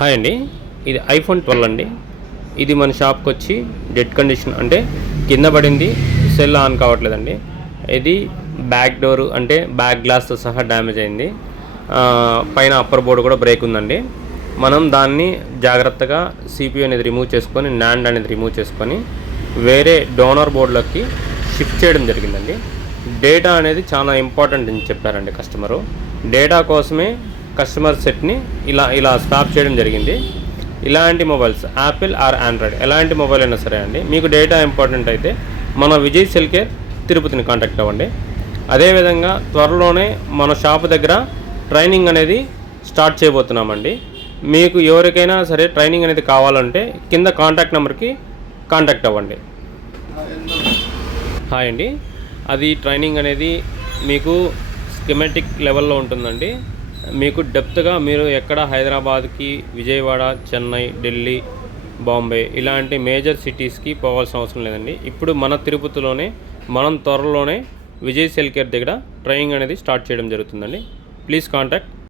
Hi అండి, ఇది iPhone 12 అండి. ఇది మన షాప్కి వచ్చి డెడ్ కండిషన్, అంటే కింద పడింది, సెల్ ఆన్ కావట్లేదండి. ఇది బ్యాక్ డోర్ అంటే బ్యాక్ గ్లాస్తో సహా డ్యామేజ్ అయింది. పైన అప్పర్ బోర్డు కూడా బ్రేక్ ఉందండి. మనం దాన్ని జాగ్రత్తగా CPU అనేది రిమూవ్ చేసుకొని, NAND అనేది రిమూవ్ చేసుకొని వేరే డోనర్ బోర్డులోకి షిఫ్ట్ చేయడం జరిగిందండి. డేటా అనేది చాలా ఇంపార్టెంట్ అని చెప్పారండి కస్టమరు. డేటా కోసమే కస్టమర్ సెట్ని ఇలా స్టాప్ చేయడం జరిగింది. ఇలాంటి మొబైల్స్ యాపిల్ ఆర్ ఆండ్రాయిడ్ ఎలాంటి మొబైల్ అయినా సరే అండి, మీకు డేటా ఇంపార్టెంట్ అయితే మన విజయ్ సెల్ కేర్ తిరుపతిని కాంటాక్ట్ అవ్వండి. అదేవిధంగా త్వరలోనే మన షాప్ దగ్గర ట్రైనింగ్ అనేది స్టార్ట్ చేయబోతున్నామండి. మీకు ఎవరికైనా సరే ట్రైనింగ్ అనేది కావాలంటే కింద కాంటాక్ట్ నెంబర్కి కాంటాక్ట్ అవ్వండి. హాయ్ అండి, అది ట్రైనింగ్ అనేది మీకు స్కెమెటిక్ లెవెల్లో ఉంటుందండి. మీకు డెప్త్గా మీరు ఎక్కడ హైదరాబాద్కి, విజయవాడ, చెన్నై, ఢిల్లీ, బాంబే ఇలాంటి మేజర్ సిటీస్కి పోవాల్సిన అవసరం లేదండి. ఇప్పుడు మన తిరుపతిలోనే మనం త్వరలోనే విజయ్ సెల్ కేర్ దగ్గర ట్రైనింగ్ అనేది స్టార్ట్ చేయడం జరుగుతుందండి. Please contact